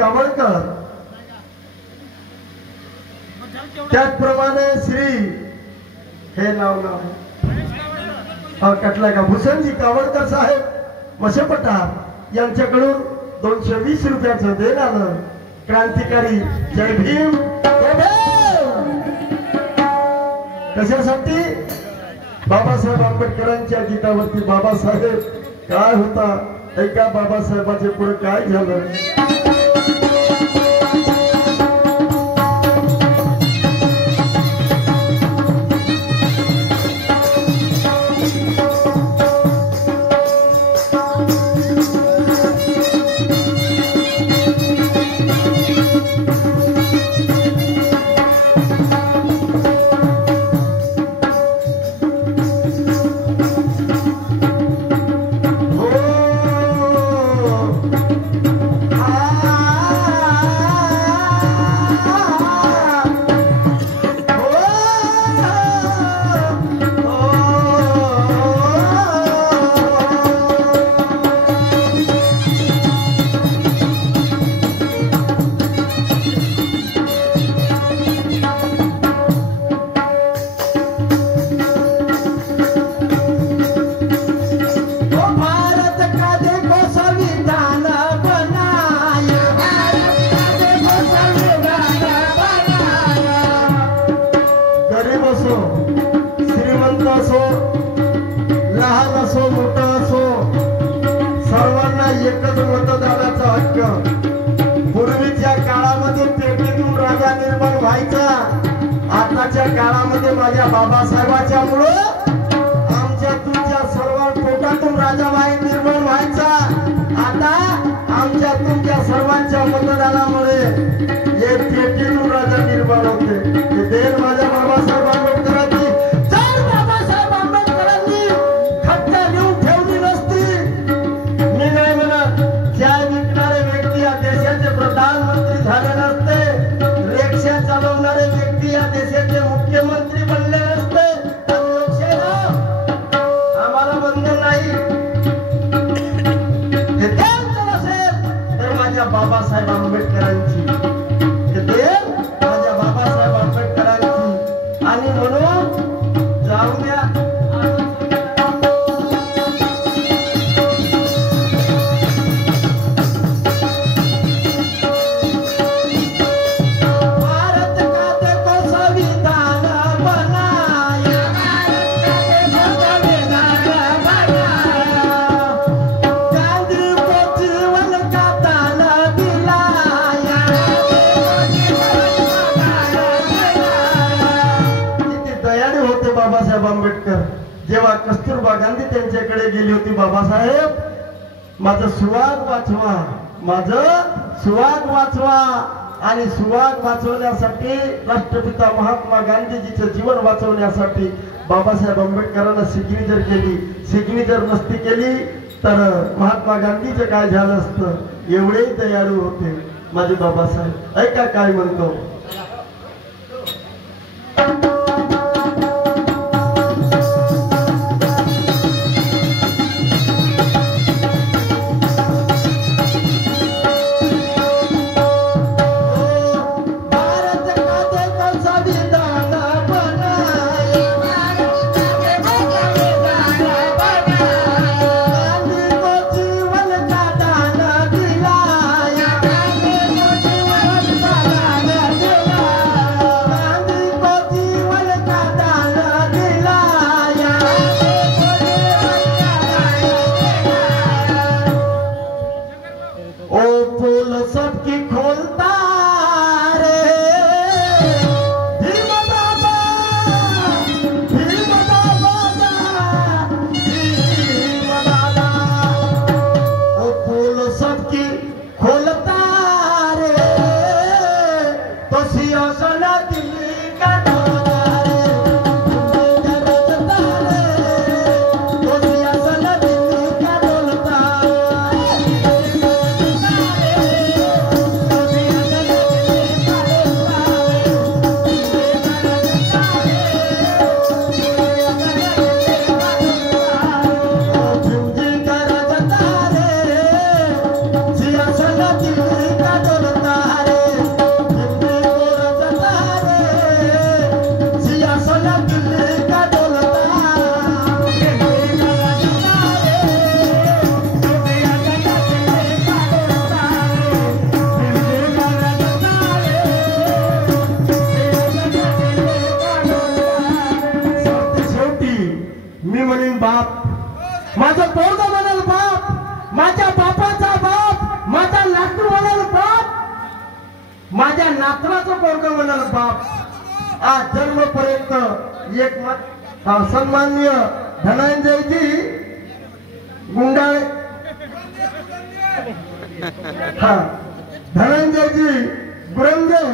कावळकर, त्याचप्रमाणे श्री हे नाव कटला का भूषणजी कावळकर साहेब मशेपटार यांच्याकडून 220 रुपयाचं देण आलं. क्रांतिकारी जय भीम जय भीम. कशासाठी? बाबासाहेब आंबेडकरांच्या गीतावरती बाबासाहेब काय होता ऐका. बाबासाहेबाचे पुढे काय झालं. श्रीमंत असो लहान असो मोठा असो सर्वांना एकच मतदानाचा हक्क. पूर्वीच्या काळामध्ये पेटीतून राजा निर्माण व्हायचा. आताच्या काळामध्ये माझ्या बाबासाहेबाच्या मुळे आमच्या तुमच्या सर्व पोटातून राजा निर्माण व्हायचा. आता आमच्या तुमच्या सर्वांच्या मतदानामुळे हे पेटीतून राजा निर्माण होते. हे देण माझ्या बाबासाहेब आंबेडकरांनी जर बाबासाहेब आंबेडकरांनी खट्टा नेऊन ठेवली नसती. मी नाही म्हणत चाय विकणारे व्यक्ती या देशाचे प्रधानमंत्री झाले नसते. रिक्षा चालवणारे व्यक्ती या देशाचे मुख्यमंत्री बनले नसते. आम्हाला बंधन नाही. हे देव जर असेल तर माझ्या बाबासाहेब आंबेडकरांची माझ्या बाबासाहेब आंबेडकरांची. आणि म्हणून जाऊ द्या. बाबासाहेब आंबेडकर जेव्हा कस्तुरबा गांधी त्यांच्याकडे गेली होती. बाबासाहेब माझं सुवाग वाचवा, माझं सुवाग वाचवा. आणि सुवाग वाचवण्यासाठी राष्ट्रपिता महात्मा गांधीजीचं जीवन वाचवण्यासाठी बाबासाहेब आंबेडकरांना सिग्नेचर केली. सिग्नेचर नसती केली तर महात्मा गांधीचं काय झालं असतं. एवढे दयाळू होते माझे बाबासाहेब. ऐका काय म्हणतो. माझ्या नातवाचं पोरग म्हणाल बाप आज जन्मपर्यंत एक मत सन्माननीय धनंजयजी गुंडाळे हा धनंजयजी गुरंगे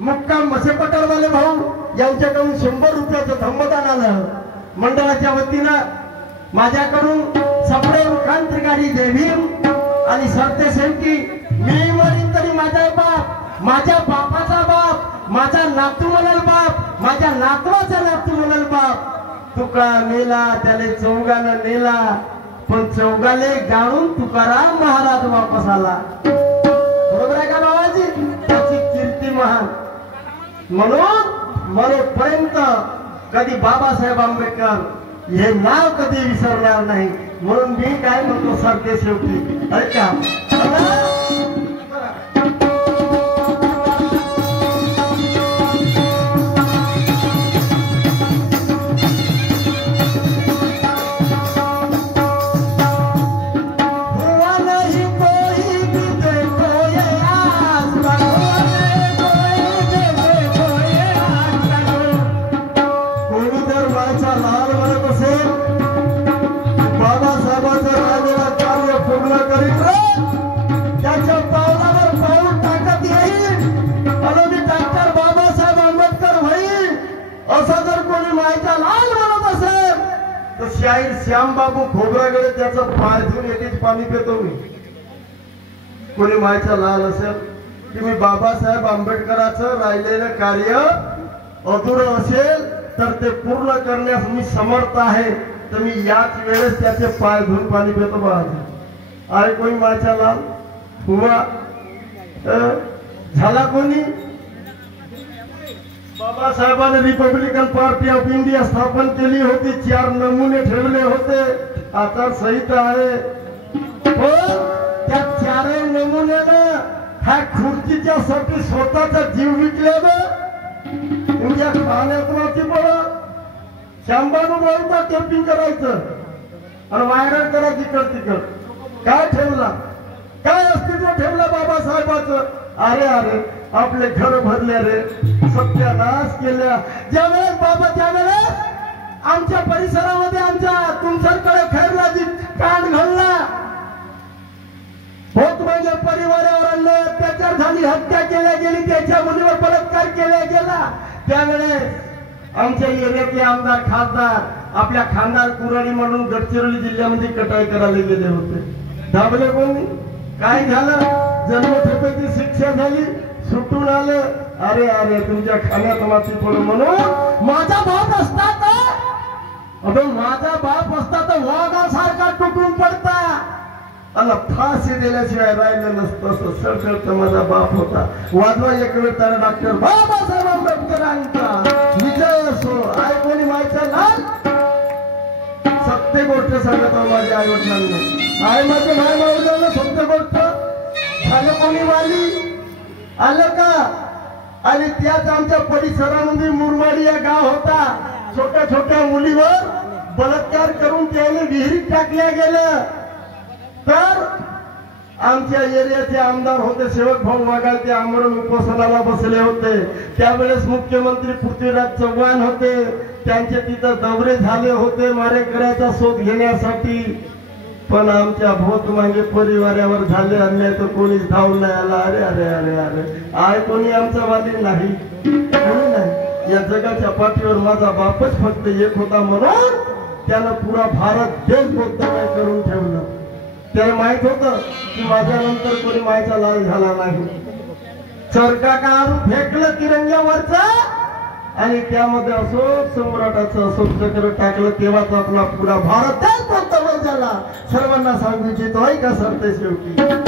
मुक्काम मसेपटरवाले भाऊ यांच्याकडून 100 रुपयाचं धम्मदान आलं मंडळाच्या वतीनं माझ्याकडून सपडे क्रांतिकारी जय भीम आणि सरते शेवटी मी म्हणीन तरी माझा बाप माझ्या बापाचा बाप माझा नातू म्हणाल बाप माझ्या नातवाचा नातू म्हणाल बाप तुका नेला त्याने चौगाला नेला पण चौगाले गाळून तुकाराम महाराज वापस आला बरोबर आहे का बाबाजी त्याची कीर्ती महान म्हणून मरोपर्यंत कधी बाबासाहेब आंबेडकर हे नाव कधी विसरणार नाही म्हणून मी काय म्हणतो सरते शेवटी ऐका शाहीर श्यामबाबू खोबराकडे त्याचं पाय धुवून येतेच पाणी पितो मी कोणी मायचा लाल असेल की मी बाबासाहेब आंबेडकरांचं राहिलेलं कार्य अधुरं असेल तर ते पूर्ण करण्यास मी समर्थ आहे तर मी याच वेळेस त्याचे पाय धुवून पाणी पितो बाबा आहे कोणी मायचा लाल हुआ झाला कोणी बाबासाहेबांनी रिपब्लिकन पार्टी ऑफ इंडिया स्थापन केली होती 4 नमुने ठेवले होते आचारसंहिता आहे त्या 4 नमुन्यानं ह्या खुर्चीच्या साठी स्वतःचा जीव विकल्यानं तुमच्या खाण्यात वाची पडत श्यामबाबू बोलता टेपिंग करायचं आणि व्हायरल करायची इकड तिकड काय ठेवला काय अस्तित्व ठेवलं बाबासाहेबाचं अरे अरे आपले घर भरले रे सत्यानाश केल्या ज्यावेळेस बाबा त्यावेळेस आमच्या परिसरामध्ये आमच्या तुमच्याकडे खैरलाजी कांड घडला होत म्हणजे परिवारावर आणलं अत्याचार झाली हत्या केल्या गेली त्याच्या मुलीवर बलात्कार केला गेला त्यावेळेस आमच्या एरियातले आमदार खासदार आपल्या खानदार कुराडी म्हणून गडचिरोली जिल्ह्यामध्ये कटाई करायला गेले होते दाबले कोणी काय झालं जन्मठेपेची शिक्षा झाली सुटून आलं अरे अरे तुमच्या खाण्यात माती पडू म्हणून माझा बाप असता तर माझा बाप असता तर वाघासारखा तुटून पडता अला फाशी दिल्याशिवाय राहिलं नसतं सडसडत माझा बाप होता वाजवा एक वेळ त्याला डॉक्टर बाबासाहेब आंबेडकरांचा विजय असो आय कोणी माहिती लाल सत्य गोष्ट सांगत माझ्या आई वडिलांना आय माझे भाई माऊलीला सत्य गोष्ट झालं कोणी वाली आलं का आणि त्याच आमच्या परिसरामध्ये मुरमाडी या गाव होता छोट्या छोट्या मुलीवर बलात्कार करून त्याने विहिरीत टाकल्या गेलं तर आमच्या एरियाचे आमदार होते सेवक भाऊ वाघाळ ते आमरण उपोषणाला बसले होते त्यावेळेस मुख्यमंत्री पृथ्वीराज चव्हाण होते त्यांचे तिथं दौरे झाले होते मारेकऱ्याचा शोध घेण्यासाठी पण आमच्या भोत मागे परिवारावर झाले अन्याय तर कोणीच धावून नाही आला अरे अरे अरे अरे आय कोणी आमचा वाली नाही कोणी नाही या जगाच्या पाठीवर माझा बापच फक्त एक होता म्हणून त्यानं पुरा भारत देश बौद्धमय करून ठेवलं त्याला माहित होतं की माझ्यानंतर कोणी मायचा लाल झाला नाही चरका काढून फेकलं तिरंग्यावरचा आणि त्यामध्ये अशोक सम्राटाचं अशोक चक्र टाकलं तेव्हाच आपला पुरा भारत देश बौद्धमय झाला सर्वांना सांगू इच्छितो आहे का सरते शेवटी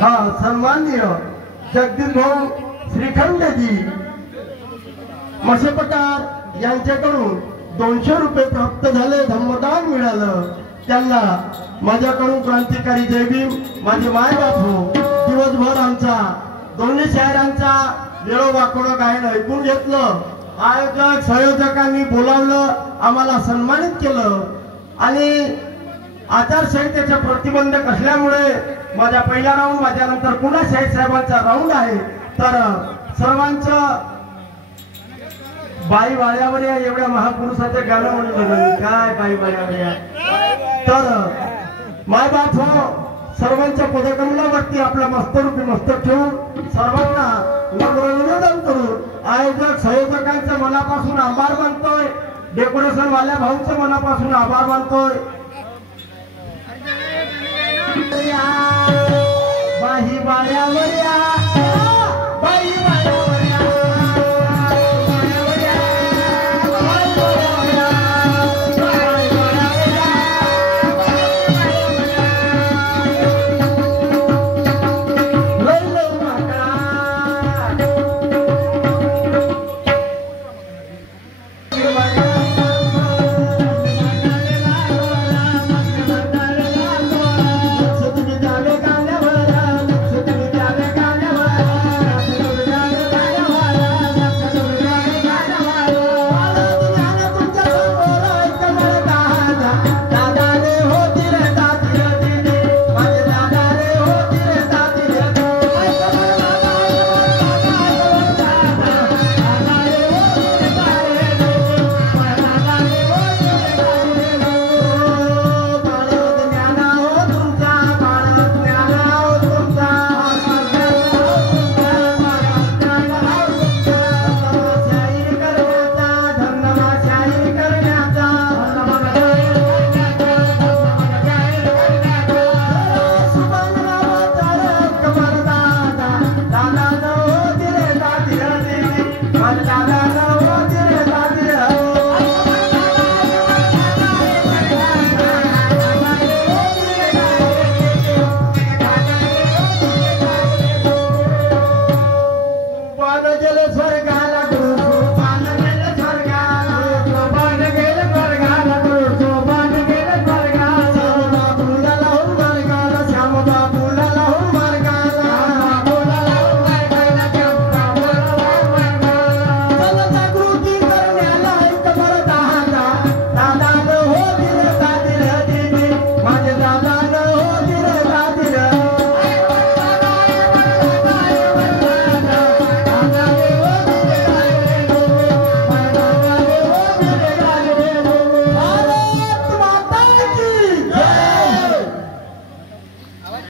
हा सन्माननीय जगदीश भाऊ श्रीखंडजी मशेपटार यांच्याकडून 200 रुपये प्राप्त झाले, धम्मदान मिळालं त्यांना माझ्याकडून क्रांतिकारी जय भीम माझे माय बापू. दिवसभर आमचा दोन्ही शहरांचा वेळोवाकडं गायन ऐकून घेतलं. आयोजक संयोजकांनी बोलावलं, आम्हाला सन्मानित केलं आणि आचारसंहितेचा प्रतिबंधक असल्यामुळे माझा पहिला राऊंड माझ्यानंतर पुन्हा शाहीर साहेबांचा राऊंड आहे. तर सर्वांचं बाई वाड्यावर या एवढ्या महापुरुषाचं गाणं म्हणलं काय बाई वाड्यावर या. तर मायबाप हो सर्वांच्या पदकमलावरती आपला मस्तरूपी मस्तक ठेवून सर्वांना नम्र निवेदन करून आयोजक संयोजकांचं मनापासून आभार मानतोय, डेकोरेशन वाल्या भाऊचं मनापासून आभार मानतोय. बाही वाड्यावर या